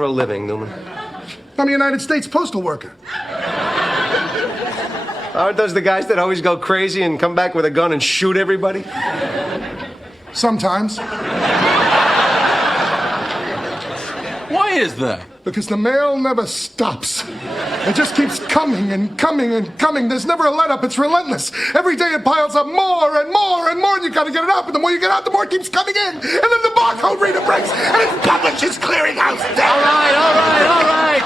for a living, Newman? I'm a United States postal worker. Aren't those the guys that always go crazy and come back with a gun and shoot everybody? Sometimes. Why is that? Because the mail never stops. It just keeps coming and coming and coming. There's never a let up. It's relentless. Every day it piles up more and more and more, and you gotta get it out. But the more you get out, the more it keeps coming in. And then the barcode reader breaks, and it's Publishers Clearinghouse Day. All right.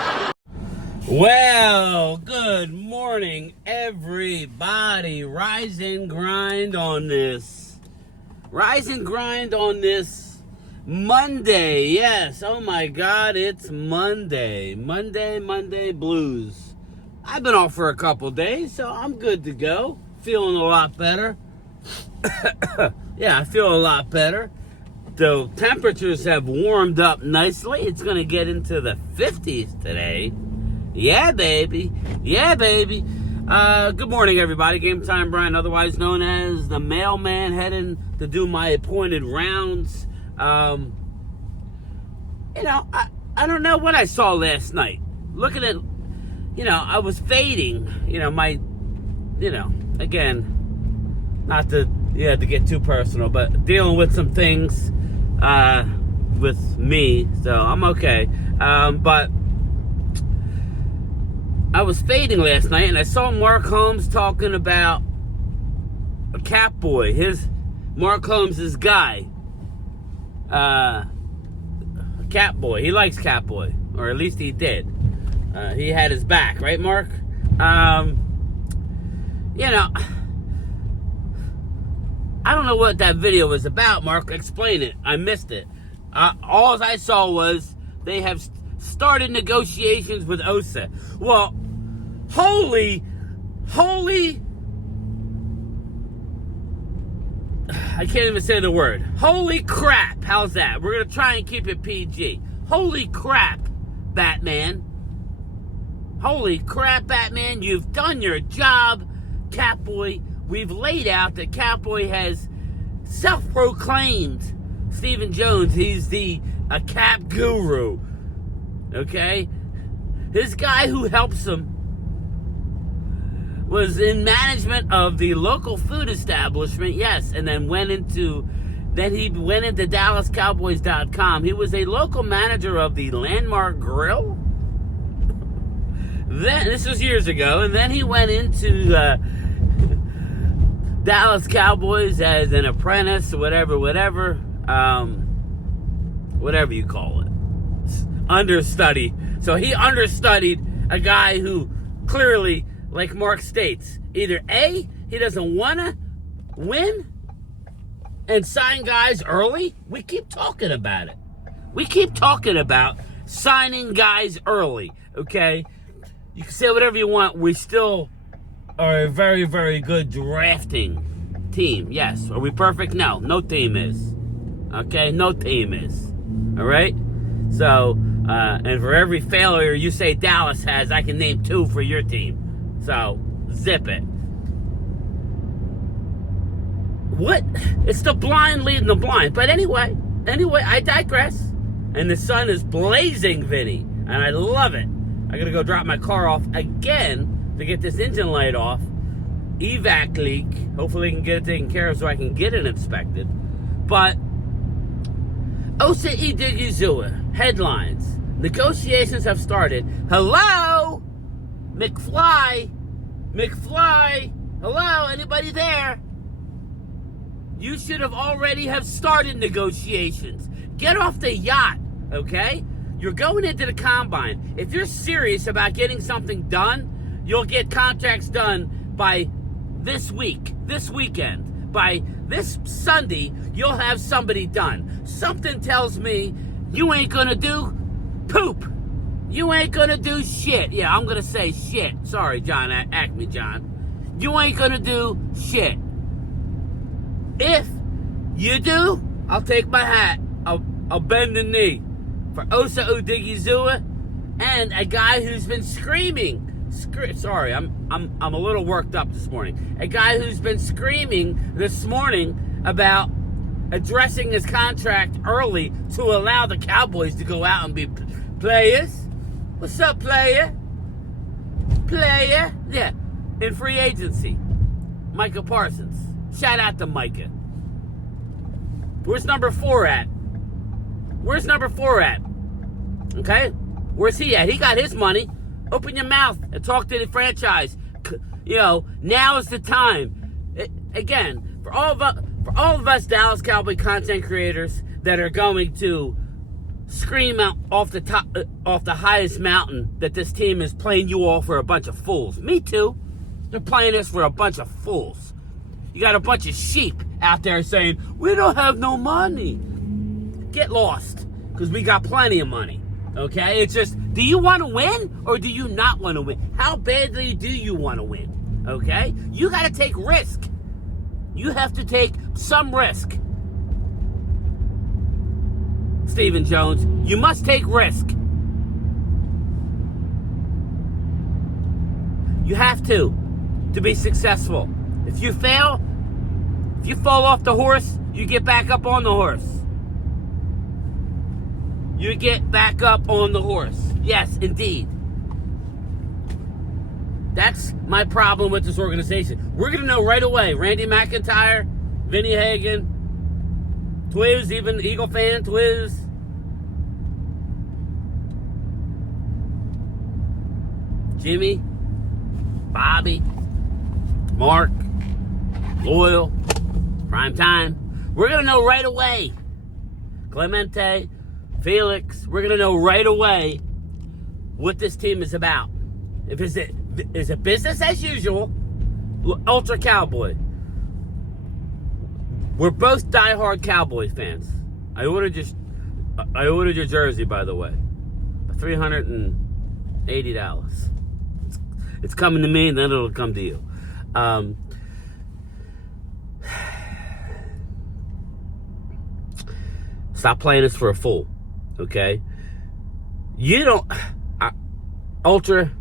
Well, good morning, everybody. Rise and grind on this. Rise and grind on this Monday. Yes, oh my God, it's Monday. Monday blues. I've been off for a couple days, so I'm good to go. Feeling a lot better. Yeah, I feel a lot better. The temperatures have warmed up nicely. It's going to get into the 50s today. Yeah, baby. Good morning, everybody. Game Time Brian, otherwise known as the mailman, heading to do my appointed rounds. I don't know what I saw last night. Looking at, I was fading, again, not to get too personal, but dealing with some things, with me, so I'm okay. But I was fading last night, and I saw Mark Holmes talking about a Cowboy. Mark Holmes' guy. Catboy. He likes Catboy, or at least he did. He had his back, right, Mark? I don't know what that video was about, Mark. Explain it. I missed it. All I saw was they have started negotiations with Osa. Well, holy, I can't even say the word. Holy crap. How's that? We're going to try and keep it PG. Holy crap, Batman. Holy crap, Batman. You've done your job, Catboy. We've laid out that Catboy has self-proclaimed Stephen Jones. He's a cap guru. Okay? This guy who helps him was in management of the local food establishment, yes, and then he went into DallasCowboys.com. He was a local manager of the Landmark Grill. Then, this was years ago, and then he went into Dallas Cowboys as an apprentice, whatever you call it. Understudy. So he understudied a guy who clearly, like Mark states, either A, he doesn't want to win and sign guys early. We keep talking about it. We keep talking about signing guys early, okay? You can say whatever you want. We still are a very, very good drafting team. Yes. Are we perfect? No. No team is. Okay? No team is. All right? So, and for every failure you say Dallas has, I can name 2 for your team. So, zip it. What? It's the blind leading the blind. But anyway, I digress. And the sun is blazing, Vinny. And I love it. I gotta go drop my car off again to get this engine light off. Evac leak. Hopefully I can get it taken care of so I can get it inspected. But Osa Odighizuwa, headlines. Negotiations have started. Hello? McFly, hello, anybody there? You should have already have started negotiations. Get off the yacht, okay? You're going into the combine. If you're serious about getting something done, you'll get contracts done by this weekend. By this Sunday, you'll have somebody done. Something tells me you ain't gonna do poop. You ain't gonna do shit. Yeah, I'm gonna say shit. Sorry, John, Acme John. You ain't gonna do shit. If you do, I'll take my hat. I'll bend the knee for Osa Odighizuwa and a guy who's been screaming. Sorry, I'm a little worked up this morning. A guy who's been screaming this morning about addressing his contract early to allow the Cowboys to go out and be Players? What's up, player? Player? Yeah, in free agency. Micah Parsons. Shout out to Micah. Where's number 4 at? Where's number 4 at? Okay? Where's he at? He got his money. Open your mouth and talk to the franchise. You know, now is the time. Again, for all of us Dallas Cowboy content creators that are going to scream out off the highest mountain that this team is playing you all for a bunch of fools. Me too. They're playing us for a bunch of fools. You got a bunch of sheep out there saying, we don't have no money. Get lost, because we got plenty of money. Okay? It's just, do you want to win or do you not want to win? How badly do you want to win? Okay? You got to take risk. You have to take some risk. Stephen Jones, you must take risk. You have to be successful. If you fail, if you fall off the horse, you get back up on the horse. You get back up on the horse. Yes, indeed. That's my problem with this organization. We're going to know right away. Randy McIntyre, Vinny Hagan, Twiz, even Eagle fan, Twiz. Jimmy, Bobby, Mark, Loyal, Prime Time. We're going to know right away. Clemente, Felix, we're going to know right away what this team is about. If is it business as usual, Ultra Cowboy. We're both diehard Cowboys fans. I ordered your jersey, by the way. $380. It's coming to me, and then it'll come to you. Stop playing us for a fool, okay? You don't... Ultra...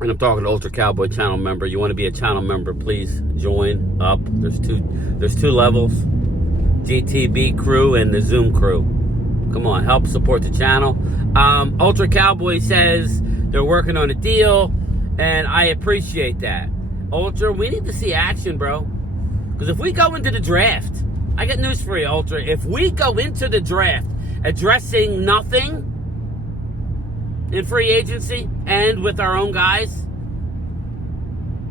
And I'm talking to Ultra Cowboy channel member. You want to be a channel member, please join up. There's two levels. GTB crew and the Zoom crew. Come on, help support the channel. Ultra Cowboy says they're working on a deal, and I appreciate that. Ultra, we need to see action, bro. Because if we go into the draft, I got news for you, Ultra. If we go into the draft addressing nothing in free agency and with our own guys,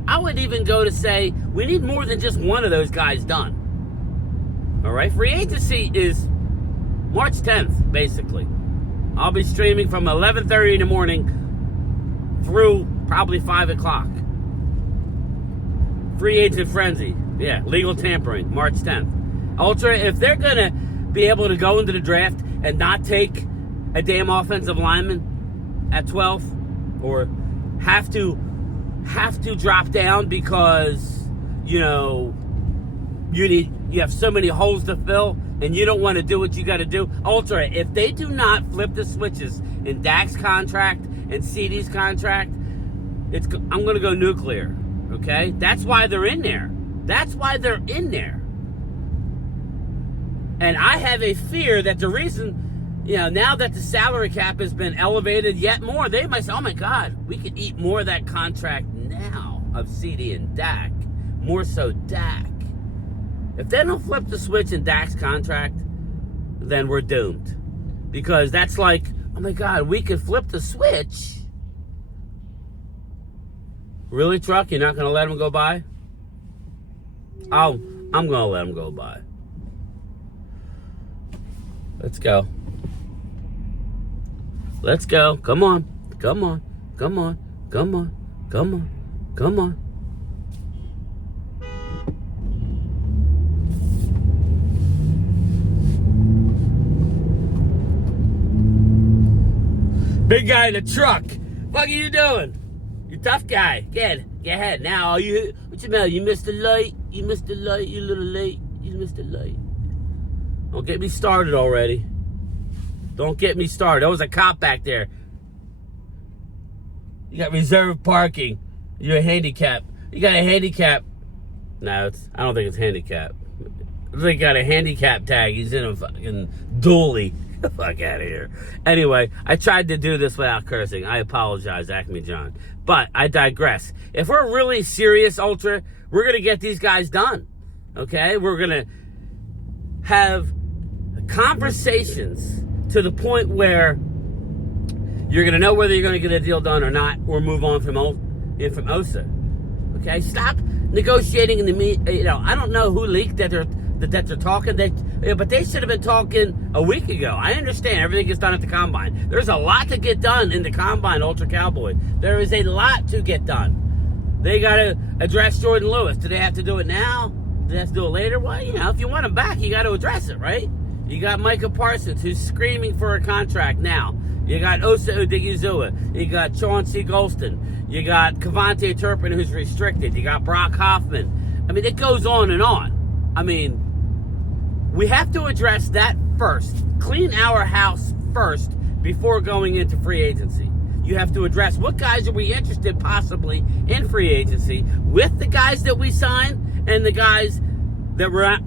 I would even go to say we need more than just one of those guys done. All right? Free agency is March 10th, basically. I'll be streaming from 11:30 in the morning through probably 5 o'clock. Free agent frenzy. Yeah, legal tampering, March 10th. Ultra, if they're going to be able to go into the draft and not take a damn offensive lineman at 12, or have to drop down because, you know, you have so many holes to fill and you don't want to do what you got to do. Ultra, if they do not flip the switches in Dak's contract and CD's contract, I'm going to go nuclear, okay? That's why they're in there. That's why they're in there. And I have a fear that the reason... You know, now that the salary cap has been elevated yet more, they might say, oh my God, we could eat more of that contract now of CD and Dak. More so Dak. If they don't flip the switch in Dak's contract, then we're doomed. Because that's like, oh my God, we could flip the switch. Really, Truck? You're not going to let him go by? Oh, I'm going to let him go by. Let's go. Let's go. Come on. Come on. Come on. Come on. Come on. Come on. Big guy in the truck. What are you doing? You tough guy. Get ahead. Now, what you matter? You missed the light. You missed the light. You a little late. You missed the light. Don't get me started already. Don't get me started. There was a cop back there. You got reserved parking. You're a handicap. You got a handicap. No, I don't think it's handicap. They got a handicap tag. He's in a fucking dually. the fuck out of here. Anyway, I tried to do this without cursing. I apologize, Acme John. But I digress. If we're really serious, Ultra, we're going to get these guys done. Okay? We're going to have conversations to the point where you're going to know whether you're going to get a deal done or not, or move on from Osa. Okay? Stop negotiating in the I don't know who leaked that they're talking, but they should have been talking a week ago. I understand everything gets done at the Combine. There's a lot to get done in the Combine, Ultra Cowboy. There is a lot to get done. They got to address Jordan Lewis. Do they have to do it now? Do they have to do it later? Well, if you want him back, you got to address it, right? You got Micah Parsons, who's screaming for a contract now. You got Osa Odigizua. You got Chauncey Golston. You got Kavontae Turpin, who's restricted. You got Brock Hoffman. I mean, it goes on and on. I mean, we have to address that first. Clean our house first before going into free agency. You have to address what guys are we interested possibly in free agency with the guys that we sign and the guys that we're at.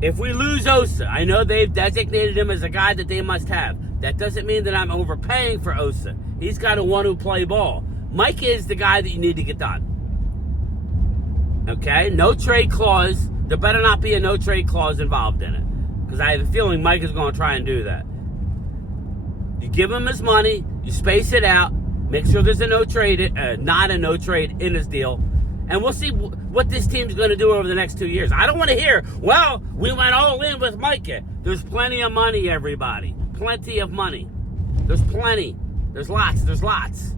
If we lose Osa, I know they've designated him as a guy that they must have. That doesn't mean that I'm overpaying for Osa. He's got to want to play ball. Mike is the guy that you need to get done. Okay? No trade clause. There better not be a no trade clause involved in it. Because I have a feeling Mike is going to try and do that. You give him his money. You space it out. Make sure there's not a no trade in his deal. And we'll see what this team's going to do over the next 2 years. I don't want to hear, well, we went all in with Micah. There's plenty of money, everybody. Plenty of money. There's plenty. There's lots.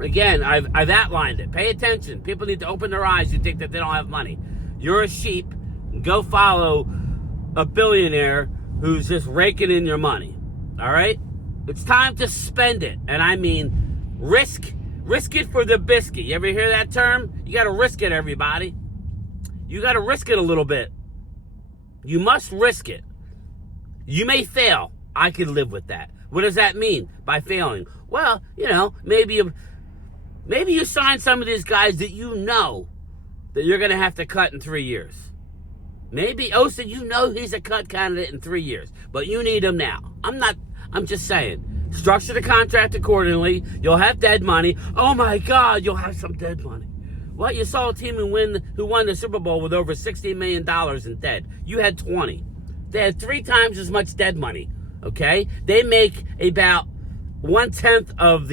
Again, I've outlined it. Pay attention. People need to open their eyes who think that they don't have money. You're a sheep. Go follow a billionaire who's just raking in your money. All right? It's time to spend it. And I mean risk it for the biscuit. You ever hear that term? You got to risk it, everybody. You got to risk it a little bit. You must risk it. You may fail. I can live with that. What does that mean by failing? Well, maybe you sign some of these guys that you know that you're going to have to cut in 3 years. Maybe Osa, he's a cut candidate in 3 years, but you need him now. I'm just saying. Structure the contract accordingly. You'll have dead money. Oh my God, you'll have some dead money. Well, you saw a team who won the Super Bowl with over $60 million in dead. You had 20. They had 3 times as much dead money. Okay? They make about 1/10 of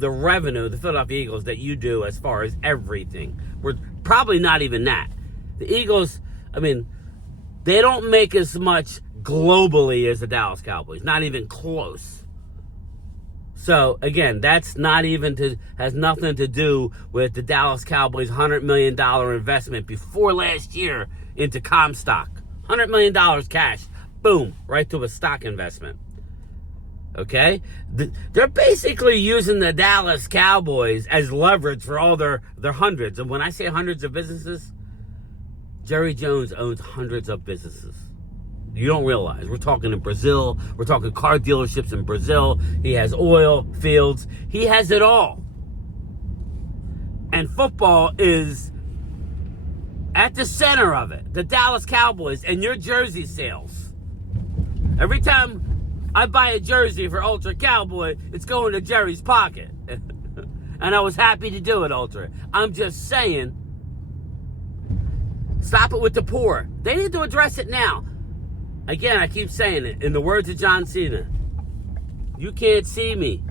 the revenue, the Philadelphia Eagles, that you do as far as everything. We're probably not even that. The Eagles, they don't make as much globally as the Dallas Cowboys. Not even close. So, again, that's has nothing to do with the Dallas Cowboys' $100 million investment before last year into Comstock. $100 million cash. Boom. Right to a stock investment. Okay? They're basically using the Dallas Cowboys as leverage for all their hundreds. And when I say hundreds of businesses, Jerry Jones owns hundreds of businesses. You don't realize. We're talking in Brazil. We're talking car dealerships in Brazil. He has oil fields. He has it all. And football is at the center of it. The Dallas Cowboys and your jersey sales. Every time I buy a jersey for Ultra Cowboy, it's going to Jerry's pocket. And I was happy to do it, Ultra. I'm just saying, stop it with the poor. They need to address it now. Again, I keep saying it. In the words of John Cena, you can't see me.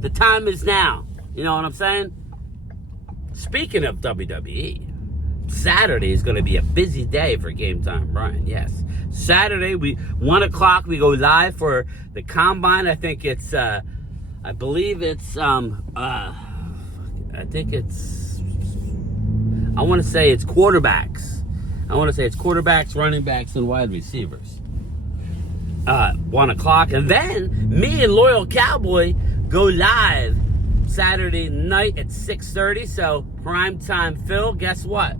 The time is now. You know what I'm saying? Speaking of WWE, Saturday is going to be a busy day for Game Time, Brian. Yes. Saturday, 1 o'clock, we go live for the Combine. I think it's, I want to say it's quarterbacks. Running backs, and wide receivers. 1 o'clock. And then me and Loyal Cowboy go live Saturday night at 6:30. So, primetime Phil, guess what?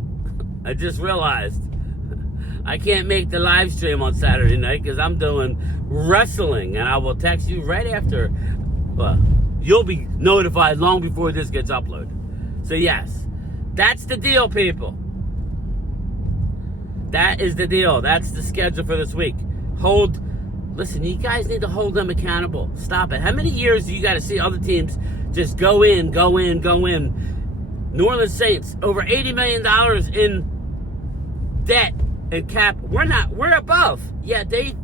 I just realized I can't make the live stream on Saturday night because I'm doing wrestling. And I will text you right after. Well, you'll be notified long before this gets uploaded. So, yes, that's the deal, people. That is the deal. That's the schedule for this week. Hold Listen, you guys need to hold them accountable. Stop it. How many years do you got to see other teams just go in? New Orleans Saints, over $80 million in debt and cap. We're above. Yeah, they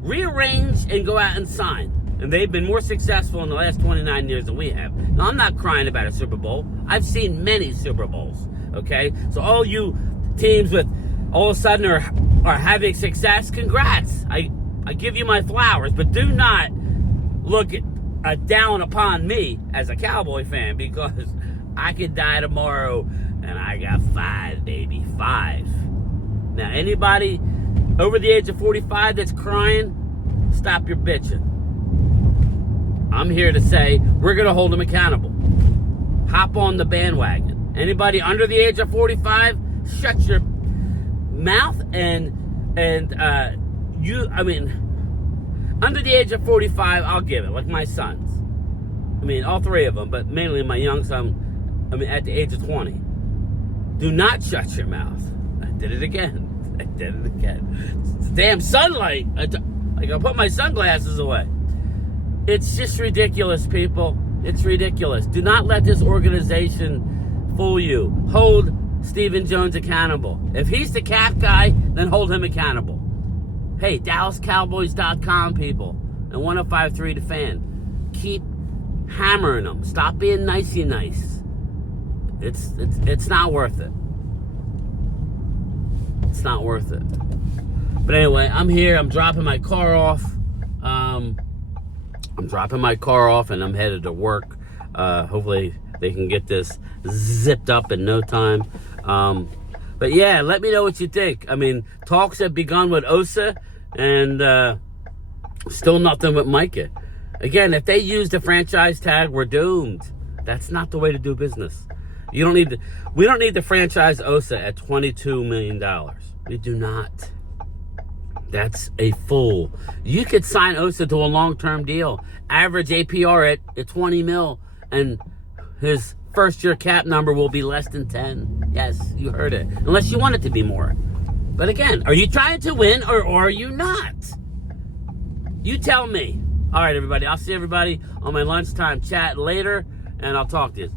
rearrange and go out and sign. And they've been more successful in the last 29 years than we have. Now, I'm not crying about a Super Bowl. I've seen many Super Bowls, okay? So all you teams with all of a sudden are having success, congrats. I give you my flowers, but do not look down upon me as a Cowboy fan, because I could die tomorrow and I got 5, baby, 5. Now, anybody over the age of 45 that's crying, stop your bitching. I'm here to say we're going to hold them accountable. Hop on the bandwagon. Anybody under the age of 45, shut your mouth under the age of 45, I'll give it, like my sons. I mean, all 3 of them, but mainly my young son, at the age of 20. Do not shut your mouth. I did it again. It's damn sunlight. I gotta put my sunglasses away. It's just ridiculous, people. It's ridiculous. Do not let this organization fool you. Hold Stephen Jones accountable. If he's the cap guy, then hold him accountable. Hey, DallasCowboys.com, people, and 105.3 The Fan. Keep hammering them. Stop being nicey nice. It's not worth it. It's not worth it. But anyway, I'm here. I'm dropping my car off. And I'm headed to work. Hopefully they can get this zipped up in no time. But yeah, let me know what you think. I mean, talks have begun with Osa, and still nothing with Micah. Again, if they use the franchise tag, we're doomed. That's not the way to do business. We don't need to franchise Osa at $22 million. We do not. That's a fool. You could sign Osa to a long-term deal. Average APR at 20 mil, and his first-year cap number will be less than 10. Yes, you heard it. Unless you want it to be more. But again, are you trying to win or are you not? You tell me. All right, everybody. I'll see everybody on my lunchtime chat later, and I'll talk to you.